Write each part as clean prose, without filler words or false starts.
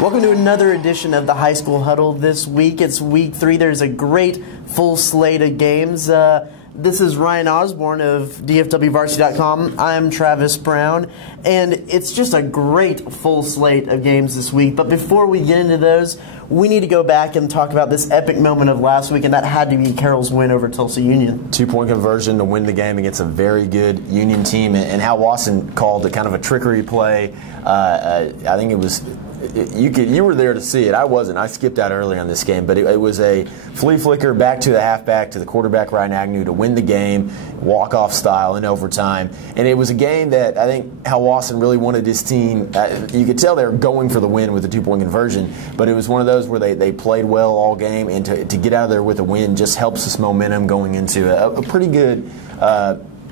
Welcome to another edition of the High School Huddle. This week, it's week 3. There's a great full slate of games. This is Ryan Osborne of DFWVarsity.com. I'm Travis Brown, and it's just a great full slate of games this week. But before we get into those, we need to go back and talk about this epic moment of last week, and that had to be Carroll's win over Tulsa Union. 2-point conversion to win the game against a very good Union team, and Hal Wasson called it kind of a trickery play. I think it was... You were there to see it. I wasn't. I skipped out early on this game, but it was a flea flicker back to the halfback, to the quarterback Ryan Agnew to win the game, walk-off style in overtime. And it was a game that I think Hal Wasson really wanted his team. You could tell they were going for the win with the 2-point conversion, but it was one of those where they played well all game, and to get out of there with a win just helps us momentum going into a pretty good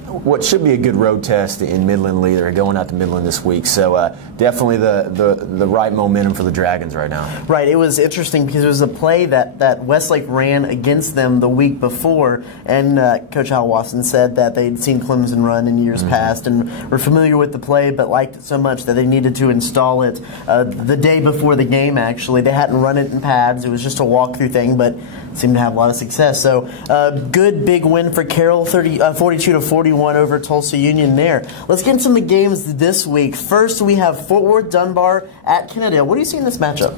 what should be a good road test in Midland Lee. They're going out to Midland this week, so definitely the right momentum for the Dragons right now. Right. It was interesting because it was a play that Westlake ran against them the week before, and Coach Hal Wasson said that they'd seen Clemson run in years past and were familiar with the play, but liked it so much that they needed to install it the day before the game. Actually, they hadn't run it in pads. It was just a walkthrough thing, but seemed to have a lot of success. So good big win for Carroll, 42-41 over Tulsa Union there. Let's get into some of the games this week. First, we have Fort Worth Dunbar at Kennedale. What do you see in this matchup?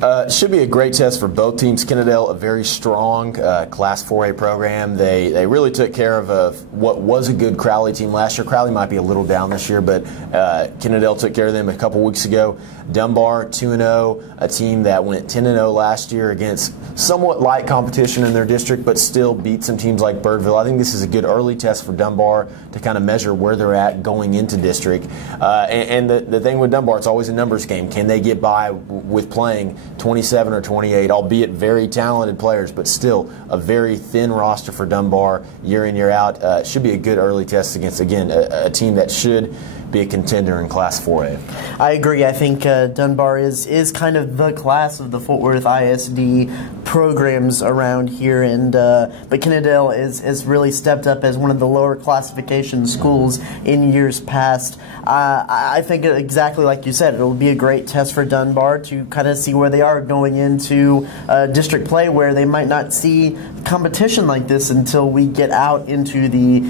It should be a great test for both teams. Kennedale, a very strong Class 4A program. They really took care of what was a good Crowley team last year. Crowley might be a little down this year, but Kennedale took care of them a couple weeks ago. Dunbar, 2-0, a team that went 10-0 last year against somewhat light competition in their district, but still beat some teams like Birdville. I think this is a good early test for Dunbar to kind of measure where they're at going into district. And the thing with Dunbar, it's always a numbers game. Can they get by with playing 27 or 28, albeit very talented players, but still a very thin roster for Dunbar year in, year out. Should be a good early test against, again, a team that should be a contender in Class 4A. I agree. I think Dunbar is kind of the class of the Fort Worth ISD programs around here, and but Kennedale has really stepped up as one of the lower classification schools in years past. I think exactly like you said, it'll be a great test for Dunbar to kind of see where they are going into district play, where they might not see competition like this until we get out into the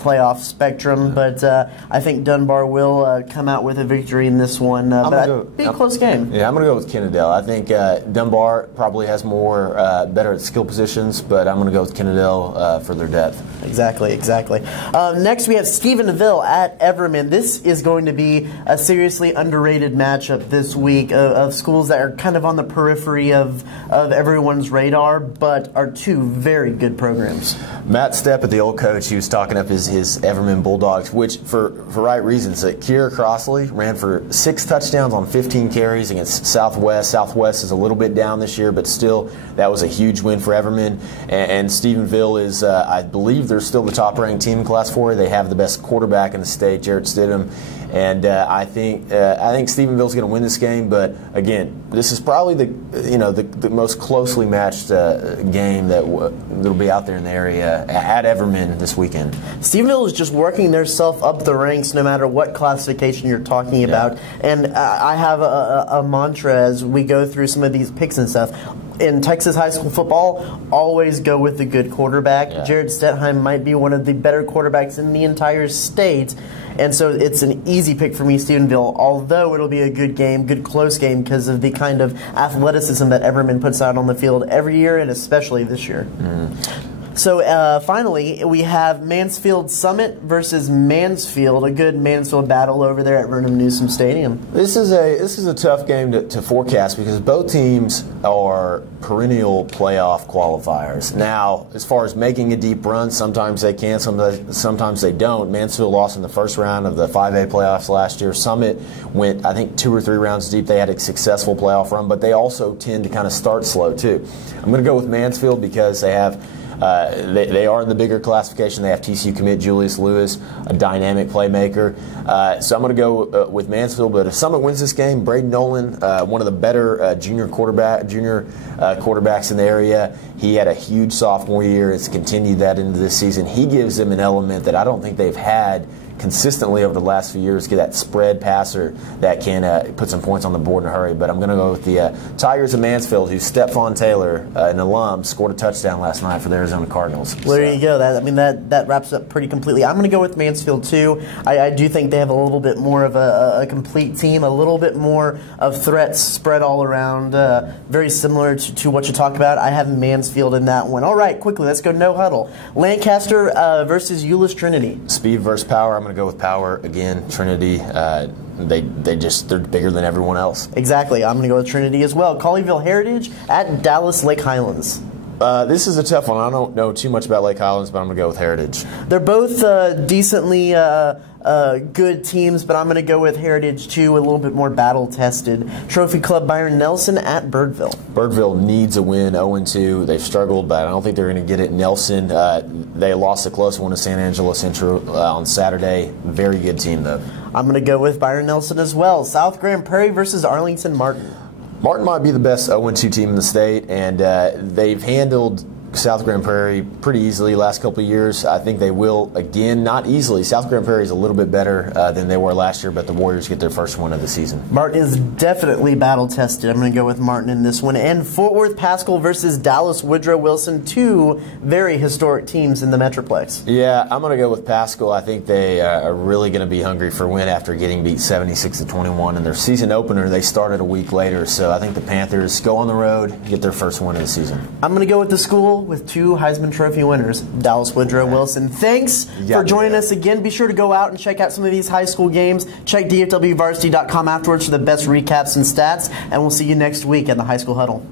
playoff spectrum. But I think Dunbar will come out with a victory in this one. But be a close game. Yeah, I'm going to go with Kennedale. I think Dunbar probably has more better at skill positions, but I'm going to go with Kennedale for their depth. Exactly. Next, we have Stephenville at Everman. This is going to be a seriously underrated matchup this week of schools that are kind of on the periphery of everyone's radar, but are two very good programs. Matt Stepp, the old coach, he was talking up his Everman Bulldogs, which for right reasons. Kiera Crossley ran for 6 touchdowns on 15 carries against Southwest. Southwest is a little bit down this year, but still, that was a huge win for Everman. And Stephenville is, I believe, they're still the top-ranked team in Class 4. They have the best quarterback in the state, Jarrett Stidham. And I think Stephenville's going to win this game. But again, this is probably the most closely matched game that'll be out there in the area at Everman this weekend. Stephenville is just working themselves up the ranks, no matter what classification you're talking about. And I have a mantra as we go through some of these picks and stuff. In Texas high school football, always go with the good quarterback. Yeah. Jared Stettheim might be one of the better quarterbacks in the entire state. And so it's an easy pick for me, Stephenville, although it'll be a good game, good close game, because of the kind of athleticism that Everman puts out on the field every year, and especially this year. So finally, we have Mansfield Summit versus Mansfield, a good Mansfield battle over there at Vernon Newsom Stadium. This is a tough game to forecast because both teams are perennial playoff qualifiers. Now, as far as making a deep run, sometimes they can, sometimes they don't. Mansfield lost in the first round of the 5A playoffs last year. Summit went, I think, 2 or 3 rounds deep. They had a successful playoff run, but they also tend to kind of start slow too. I'm going to go with Mansfield because they have they are in the bigger classification. They have TCU commit Julius Lewis, a dynamic playmaker. So I'm going to go with Mansfield. But if Summit wins this game, Braden Nolan, one of the better junior quarterbacks in the area, he had a huge sophomore year. It's continued that into this season. He gives them an element that I don't think they've had consistently over the last few years, get that spread passer that can put some points on the board in a hurry. But I'm going to go with the Tigers of Mansfield, who Stephon Taylor, an alum, scored a touchdown last night for the Arizona Cardinals. Well, there you go. That wraps up pretty completely. I'm going to go with Mansfield too. I do think they have a little bit more of a complete team, a little bit more of threats spread all around, very similar to what you talk about. I have Mansfield in that one. All right, quickly, let's go no huddle. Lancaster versus Euless Trinity. Speed versus power. I'm going to go with power again. Trinity. They're bigger than everyone else. Exactly. I'm going to go with Trinity as well. Colleyville Heritage at Dallas Lake Highlands. This is a tough one. I don't know too much about Lake Highlands, but I'm going to go with Heritage. They're both decently good teams, but I'm going to go with Heritage too, a little bit more battle-tested. Trophy Club Byron Nelson at Birdville. Birdville needs a win, 0-2. They've struggled, but I don't think they're going to get it. Nelson, they lost a close one to San Angelo Central on Saturday. Very good team, though. I'm going to go with Byron Nelson as well. South Grand Prairie versus Arlington Martin. Martin might be the best 0-2 team in the state, and they've handled South Grand Prairie pretty easily last couple of years. I think they will again, not easily. South Grand Prairie is a little bit better than they were last year, but the Warriors get their first win of the season. Martin is definitely battle-tested. I'm going to go with Martin in this one. And Fort Worth Pascal versus Dallas Woodrow Wilson, two very historic teams in the Metroplex. Yeah, I'm going to go with Pascal. I think they are really going to be hungry for a win after getting beat 76-21 in their season opener. They started a week later, so I think the Panthers go on the road, get their first win of the season. I'm going to go with the school with two Heisman Trophy winners, Dallas Woodrow Wilson. Thanks for joining us again. Be sure to go out and check out some of these high school games. Check DFWvarsity.com afterwards for the best recaps and stats, and we'll see you next week at the High School Huddle.